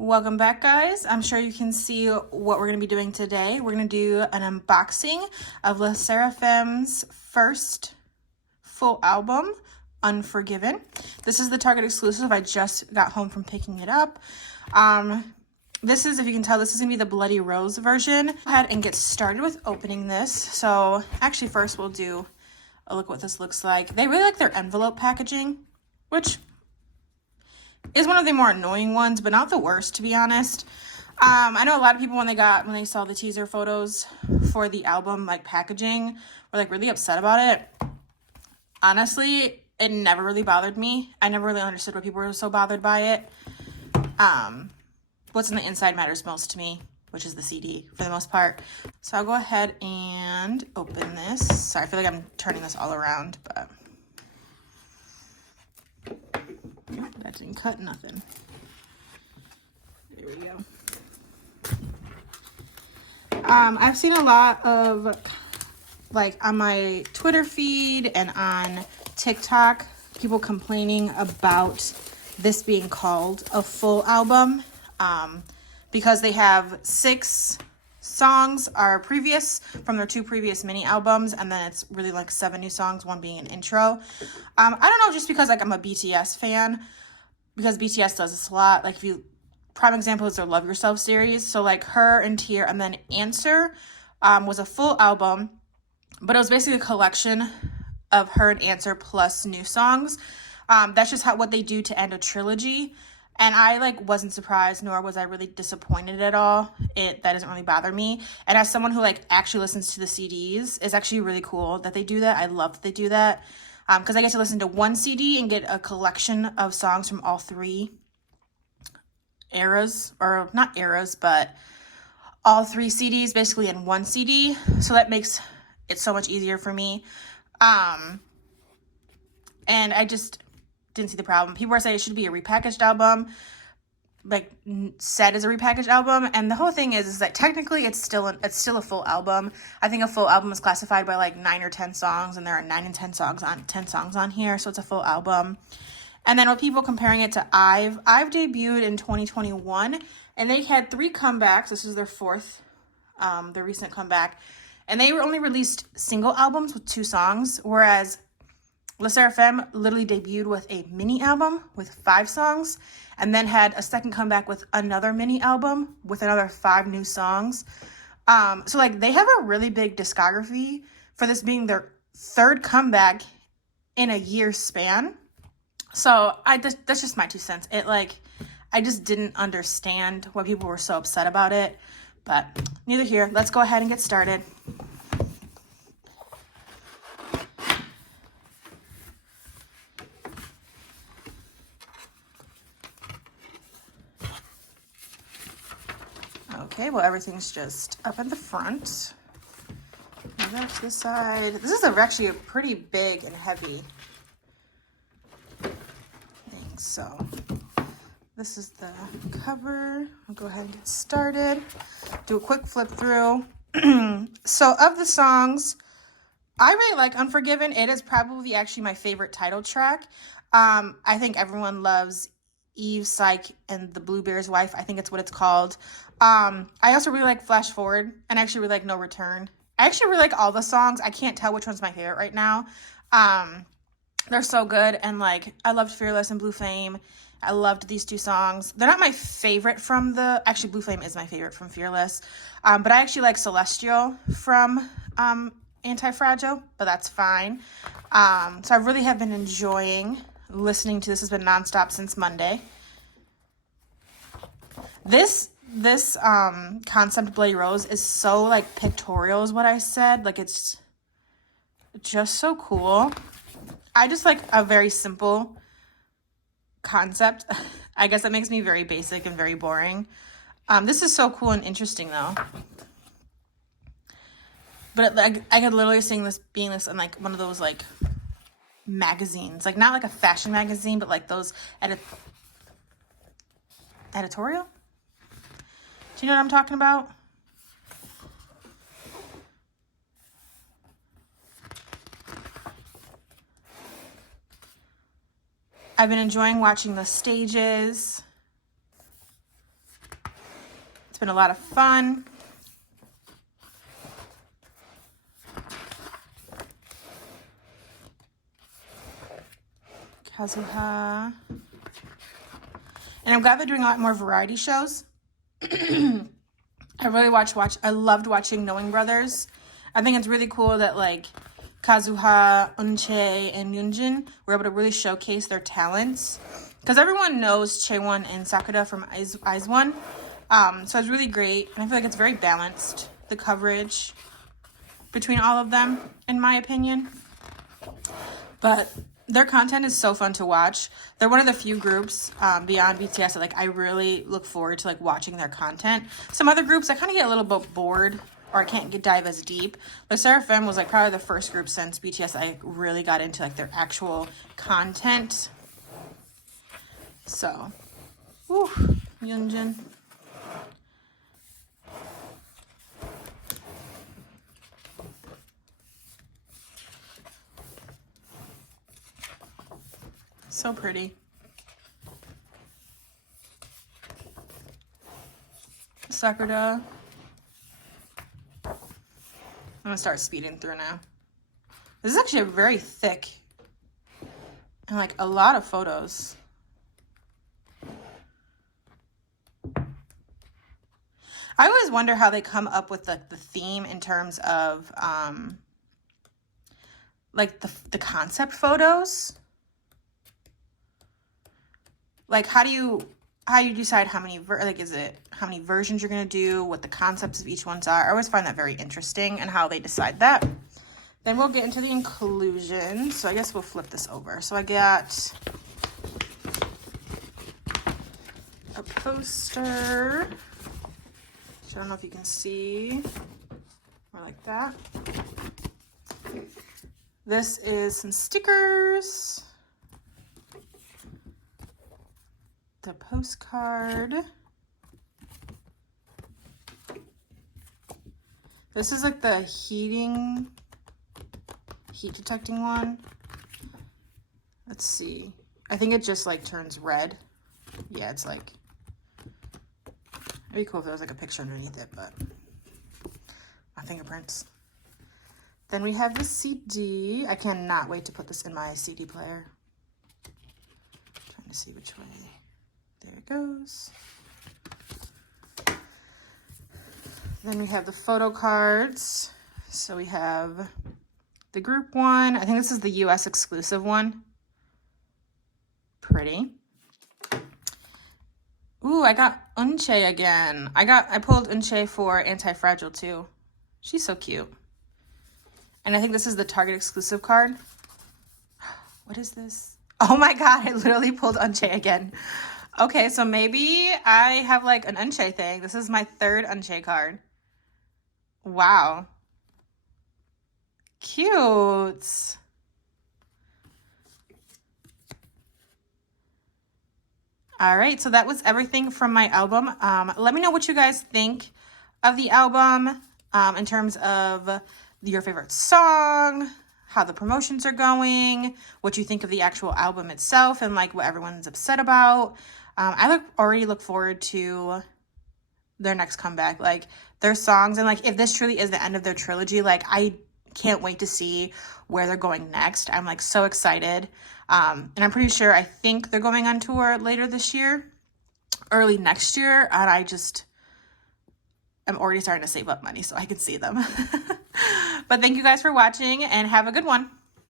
Welcome back, guys. I'm sure you can see what we're going to be doing today. We're going to do an unboxing of Sserafim's first full album, Unforgiven. This is the Target exclusive. I just got home from picking it up. This is, if you can tell, this is going to be the Bloody Rose version. Go ahead and get started with opening this. So actually first we'll do a look what this looks like. They really like their envelope packaging, which is one of the more annoying ones, but not the worst, to be honest. I know a lot of people when they saw the teaser photos for the album like packaging were like really upset about it. Honestly, it never really bothered me. I never really understood why people were so bothered by it. What's in the inside matters most to me, which is the CD for the most part. So I'll go ahead and open this. Sorry, I feel like I'm turning this all around, but that didn't cut nothing. There we go. I've seen a lot of, like, on my Twitter feed and on TikTok, people complaining about this being called a full album, because they have 6 songs are previous from their 2 previous mini albums, and then it's really like 7 new songs, one being an intro. I don't know, just because like I'm a BTS fan, because BTS does this a lot. Like, if you, prime example is their Love Yourself series. So like Her and Tear and then Answer was a full album, but it was basically a collection of Her and Answer plus new songs. That's just what they do to end a trilogy. And I like wasn't surprised, nor was I really disappointed at all. That doesn't really bother me. And as someone who like actually listens to the CDs, it's actually really cool that they do that. I love that they do that. Because I get to listen to one CD and get a collection of songs from all 3 eras, or not eras, but all 3 CDs basically in one CD. So that makes it so much easier for me. And I just didn't see the problem. People are saying it should be a repackaged album, like said as a repackaged album, and the whole thing is that technically it's still a full album. I think a full album is classified by like 9 or 10 songs, and there are 9 and 10 songs on here, so it's a full album. And then with people comparing it to I've debuted in 2021, and they had 3 comebacks. This is their 4th, their recent comeback, and they only released single albums with 2 songs, whereas Sserafim literally debuted with a mini album with 5 songs, and then had a second comeback with another mini album with another 5 new songs. So like they have a really big discography for this being their 3rd comeback in a year span. So that's just my 2 cents. I just didn't understand why people were so upset about it, but neither here. Let's go ahead and get started. Okay, well, everything's just up at the front. Move that to the side. This is actually a pretty big and heavy thing. So this is the cover. I'll go ahead and get started. Do a quick flip through. So of the songs, I really like Unforgiven. It is probably actually my favorite title track. I think everyone loves Eve, Psych, and the Bluebear's Wife. I think it's what it's called. I also really like Flash Forward, and I actually really like No Return. I actually really like all the songs. I can't tell which one's my favorite right now. They're so good, and like I loved Fearless and Blue Flame. I loved these 2 songs. They're not my favorite from actually Blue Flame is my favorite from Fearless, but I actually like Celestial from Anti-Fragile, but that's fine. So I really have been enjoying listening to this. Has been nonstop since Monday. This concept Bloody Rose is so like pictorial is what I said. Like it's just so cool. I just like a very simple concept. I guess that makes me very basic and very boring. This is so cool and interesting though. But I could literally see this being in like one of those like magazines, like not like a fashion magazine, but like those editorial. Do you know what I'm talking about? I've been enjoying watching the stages. been a lot of fun. Kazuha. And I'm glad they're doing a lot more variety shows. I loved watching Knowing Brothers. I think it's really cool that like Kazuha, Unche, and Yunjin were able to really showcase their talents. Because everyone knows Chaewon and Sakura from Eyes One. So it's really great. And I feel like it's very balanced, the coverage between all of them, in my opinion. But their content is so fun to watch. They're one of the few groups beyond BTS that like I really look forward to like watching their content. Some other groups I kind of get a little bit bored, or I can't dive as deep. But Sserafim was like probably the first group since BTS I really got into like their actual content. So, whew, Yunjin. So pretty. Sakura. I'm gonna start speeding through now. This is actually a very thick and like a lot of photos. I always wonder how they come up with the theme in terms of like the concept photos. Like how do you decide how many how many versions you're gonna do, what the concepts of each ones are? I always find that very interesting and how they decide that. Then we'll get into the inclusion. So I guess we'll flip this over. So I got a poster, which I don't know if you can see, or like that. This is some stickers. The postcard. This is like the heat detecting one. Let's see. I think it just like turns red. Yeah, it's like, it'd be cool if there was like a picture underneath it, but my fingerprints. Then we have the CD. I cannot wait to put this in my CD player. Trying to see which way. There it goes. Then we have the photo cards. So we have the group one. I think this is the US exclusive one. Pretty. Ooh, I got Unche again. I pulled Unche for Anti-Fragile too. She's so cute. And I think this is the Target exclusive card. What is this? Oh my God, I literally pulled Unche again. Okay, so maybe I have like an Unche thing. This is my third Unche card. Wow. Cute. All right, so that was everything from my album. Let me know what you guys think of the album in terms of your favorite song, how the promotions are going, what you think of the actual album itself, and like what everyone's upset about. I already look forward to their next comeback, like their songs, and like if this truly is the end of their trilogy, like I can't wait to see where they're going next. I'm like so excited. And I'm pretty sure, I think they're going on tour later this year, early next year, and I'm already starting to save up money so I can see them. But thank you guys for watching and have a good one.